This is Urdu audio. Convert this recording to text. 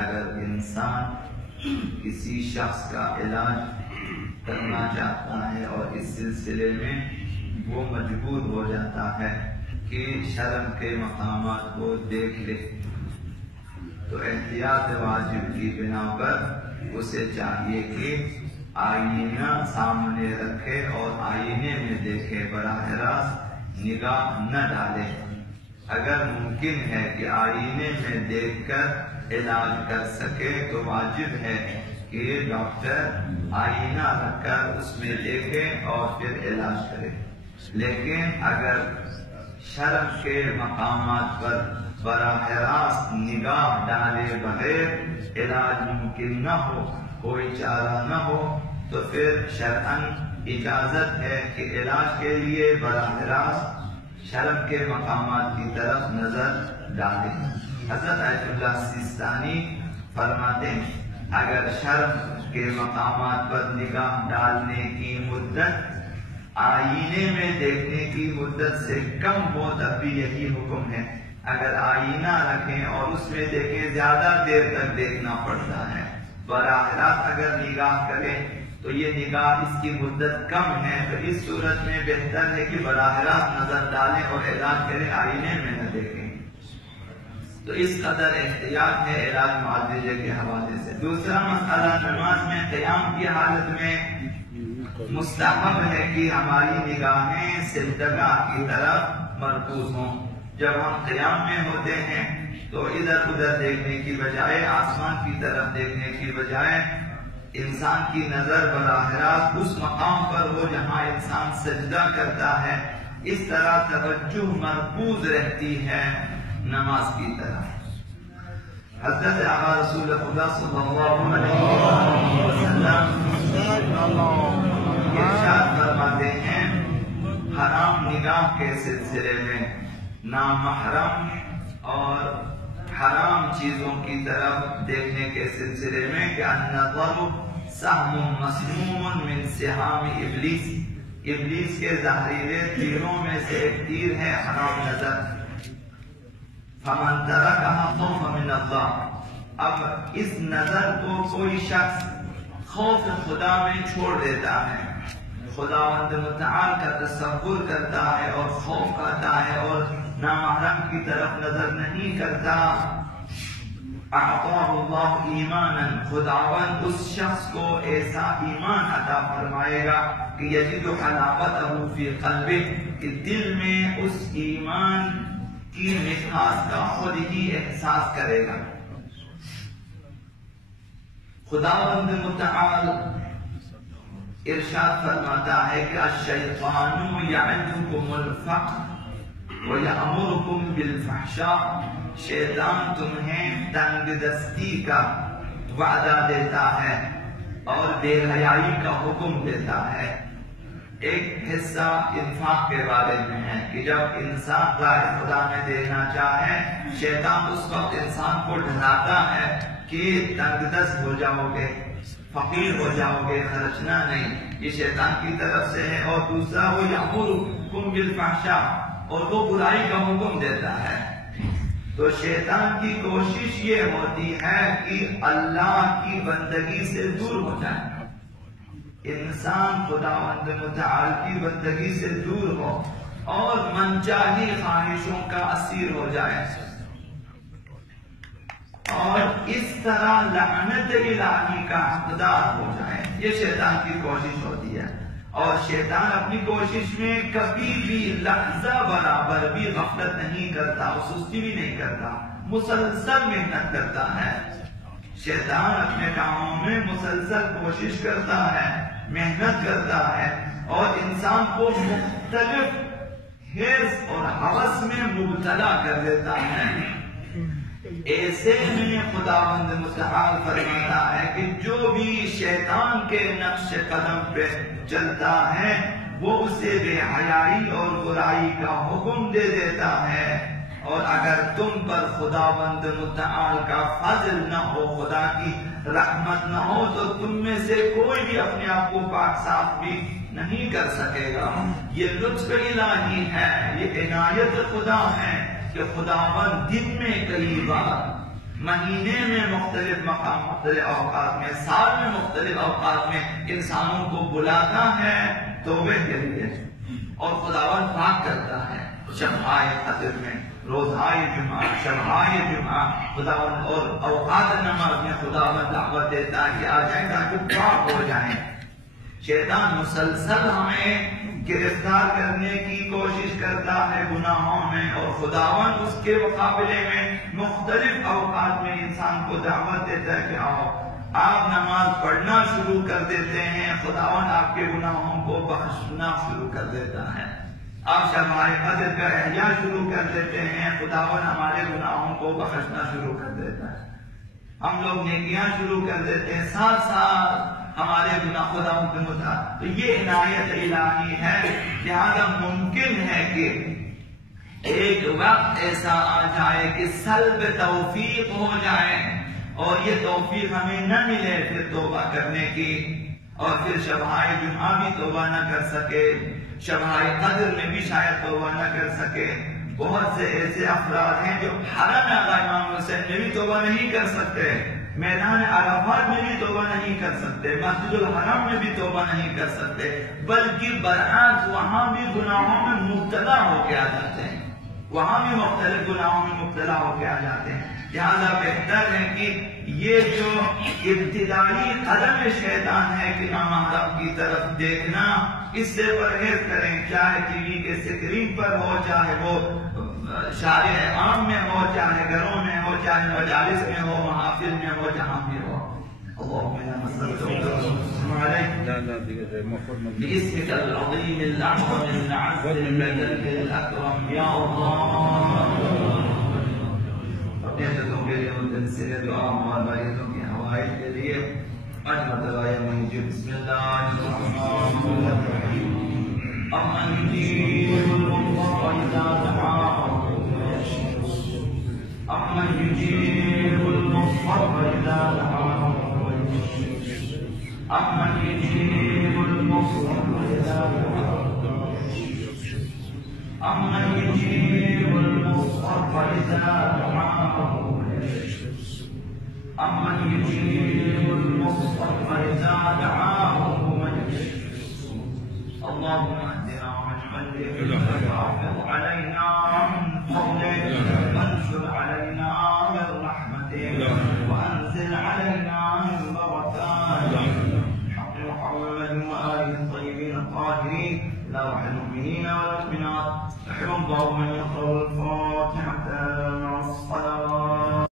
اگر انسان کسی شخص کا علاج کرنا چاہتا ہے اور اس سلسلے میں وہ مجبور ہو جاتا ہے کہ شرم کے مقامات کو دیکھ لے، تو احتیاط واجب کی بنا پر اسے چاہیے کہ آئینہ سامنے رکھے اور آئینے میں دیکھے، براہ راست نگاہ نہ ڈالے۔ اگر ممکن ہے کہ آئینے میں دیکھ کر علاج کر سکے تو واجب ہے کہ ڈاکٹر آئینہ رکھ کر اس میں دیکھے اور پھر علاج کرے۔ لیکن اگر شرم کے مقامات پر براہ راست نگاہ ڈالے بغیر علاج ممکن نہ ہو، کوئی چارہ نہ ہو، تو پھر شرعاً اجازت ہے کہ علاج کے لیے براہ راست شرم کے مقامات کی طرف نظر ڈالیں۔ حضرت آیت اللہ سیستانی فرماتے ہیں اگر شرم کے مقامات پر نگاہ ڈالنے کی مدت آئینے میں دیکھنے کی مدت سے کم ہو تب بھی یہی حکم ہے۔ اگر آئینہ رکھیں اور اس میں دیکھیں زیادہ دیر تک دیکھنا پڑتا ہے، براہ راست اگر نگاہ کریں تو یہ نگاہ اس کی مدت کم ہے، تو اس صورت میں بہتر ہے کہ براہ راست نظر ڈالیں اور علاج کریں، آئینے میں نہ دیکھیں۔ تو اس قدر احتیاط ہے علاج معالجے کے حوالے سے۔ دوسرا مسئلہ، نماز میں قیام کی حالت میں مستحب ہے کہ ہماری نگاہیں سجدگاہ کی طرف مرکوز ہوں۔ جب ہم قیام میں ہوتے ہیں تو ادھر ادھر دیکھنے کی بجائے، آسمان کی طرف دیکھنے کی بجائے انسان کی نظر براہ راست اس مقام پر ہو جہاں انسان سجدہ کرتا ہے، اس طرح توجہ مرکوز رہتی ہے نماز کی طرف۔ حضرت آقا رسول خدا صلی اللہ علیہ وسلم ارشاد فرماتے ہیں حرام نگاہ کے سلسلے میں، نامحرم اور حرام چیزوں کی طرف دیکھنے کے سلسلے میں کہ النظر سهم مسموم من سهام ابلیس، ابلیس کے زہریلے تیروں میں سے ایک تیر ہے حرام نظر۔ فمن ترکها خوفا من اللہ، اب اس نظر کو کوئی شخص خوف خدا میں چھوڑ دیتا ہے، خداوند متعال کا تصور کرتا ہے اور خوف کرتا ہے اور نامحرم کی طرف نظر نہیں کرتا، اعطاہ اللہ ایمانا، خداوند اس شخص کو ایسا ایمان عطا فرمائے گا کہ یجد حلاوتہ فی قلبہ، کہ دل میں اس ایمان کی مٹھاس کا خود ہی احساس کرے گا۔ خداوند متعال ارشاد فرماتا ہے کہ الشیطان یعدکم الفقر وَيَأْمُرُكُمْ بِالْفَحْشَاءِ، شیطان تمہیں تنگ دستی کا وعدہ دیتا ہے اور بے حیائی کا حکم دیتا ہے۔ ایک حصہ انفاق کے بارے میں ہے کہ جب انسان راہ خدا میں دینا چاہے، شیطان اس وقت انسان کو ڈراتا ہے کہ تنگ دست ہو جاؤ گے، فقیر ہو جاؤ گے، خرچنا نہیں، یہ شیطان کی طرف سے ہے۔ اور دوسرا وہ یأمرکم بالفحشاء، اور وہ برائی کا حکم دیتا ہے۔ تو شیطان کی کوشش یہ ہوتی ہے کہ اللہ کی بندگی سے دور ہو جائے، انسان خداوند متعال کی بندگی سے دور ہو اور منچاہی خواہشوں کا اسیر ہو جائے، اور اس طرح لعنت الہی کا حقدار ہو جائے۔ یہ شیطان کی کوشش ہوتی ہے، اور شیطان اپنی کوشش میں کبھی بھی لحظہ برابر بھی غفلت نہیں کرتا، سستی بھی نہیں کرتا، مسلسل محنت کرتا ہے۔ شیطان اپنے کاموں میں مسلسل کوشش کرتا ہے، محنت کرتا ہے، اور انسان کو مختلف حرص اور ہوس میں مبتلا کر دیتا ہے۔ ایسے میں خداوند متعال فرماتا ہے کہ جو بھی شیطان کے نقش قدم پہ چلتا ہے وہ اسے بے حیائی اور برائی کا حکم دے دیتا ہے، اور اگر تم پر خداوند متعال کا فضل نہ ہو، خدا کی رحمت نہ ہو، تو تم میں سے کوئی بھی اپنے آپ کو پاک صاف بھی نہیں کر سکے گا۔ یہ لطف الہی ہے، یہ عنایت خدا ہے کہ خداوند دن میں کئی بار، مہینے میں مختلف مقام مختلف اوقات میں، سال میں مختلف اوقات میں انسانوں کو بلاتا ہے توبے کے لیے، اور خداوند پاک کرتا ہے شبائے قدر میں، روزائے جمعہ، شبائے جمعہ خداوند اور اوقات نماز میں خداوند دعوت دیتا ہے کہ آ جائیں تاکہ پاک ہو جائیں۔ شیطان مسلسل ہمیں گرفتار کرنے کی کوشش کرتا ہے گناہوں میں، اور خداوند اس کے مقابلے میں مختلف اوقات میں انسان کو دعوت دیتا ہے کہ آؤ، آپ نماز پڑھنا شروع کر دیتے ہیں، خداوند آپ کے گناہوں کو بخشنا شروع کر دیتا ہے۔ آپ شبائے قدر کا احیاء شروع کر دیتے ہیں، خداوند ہمارے گناہوں کو بخشنا شروع کر دیتا ہے۔ ہم لوگ نیکیاں شروع کر دیتے ہیں، ساتھ ساتھ ہمارے گناہ خداوند کے مطابق۔ تو یہ عنایت الہی ہے، لہذا ممکن ہے کہ ایک وقت ایسا آ جائے کہ سلب توفیق ہو جائے، اور یہ توفیق ہمیں نہ ملے پھر توبہ کرنے کی، اور پھر شبائے جمعہ بھی توبہ نہ کر سکے، شبائے قدر میں بھی شاید توبہ نہ کر سکے۔ بہت سے ایسے افراد ہیں جو حرم آقا امام حسین میں بھی توبہ نہیں کر سکتے، میدان عرفات میں بھی توبہ نہیں کر سکتے، مسجد الحرام میں بھی توبہ نہیں کر سکتے، بلکہ برعکس وہاں بھی گناہوں میں مبتلا ہو کے آ جاتے ہیں، وہاں بھی مختلف گناہوں میں مبتلا ہو کے آ جاتے ہیں۔ لہذا بہتر ہے کہ یہ جو ابتدائی قدم شیطان ہے کہ نامحرم کی طرف دیکھنا، اس سے پرہیز کریں، چاہے ٹی وی کے اسکرین پر ہو، چاہے وہ شارع عام میں ہو، چاہے گھروں میں ہو، چاہے مجالس میں ہو، محافل میں ہو، جہاں بھی ہو۔ اللهم صل باسمك العظيم الاعظم العز الجليل الاكرم يا الله، اپنے حضرتوں کے لیے مدنسر دعا اور مریضوں کی حوائج کے لیے مرتبہ مجھے بسم اللہ الرحمن الرحیم۔ امن یجیب المضطر اذا دعاه، امن یجیب المضطر اذا دعاه، امن یجیب المضطر اذا دعاه، امن یجیب المضطر اذا دعاه، امن یجیب المضطر اذا دعاه اللهم اهدنا ومن فضلك واحفظ علينا من فضلك وانشر علينا من رحمتك وانزل علينا من بركاتك حق محمد وآله الطيبين الطاهرين، لا روح المؤمنين والمؤمنات، رحم الله من يقرأ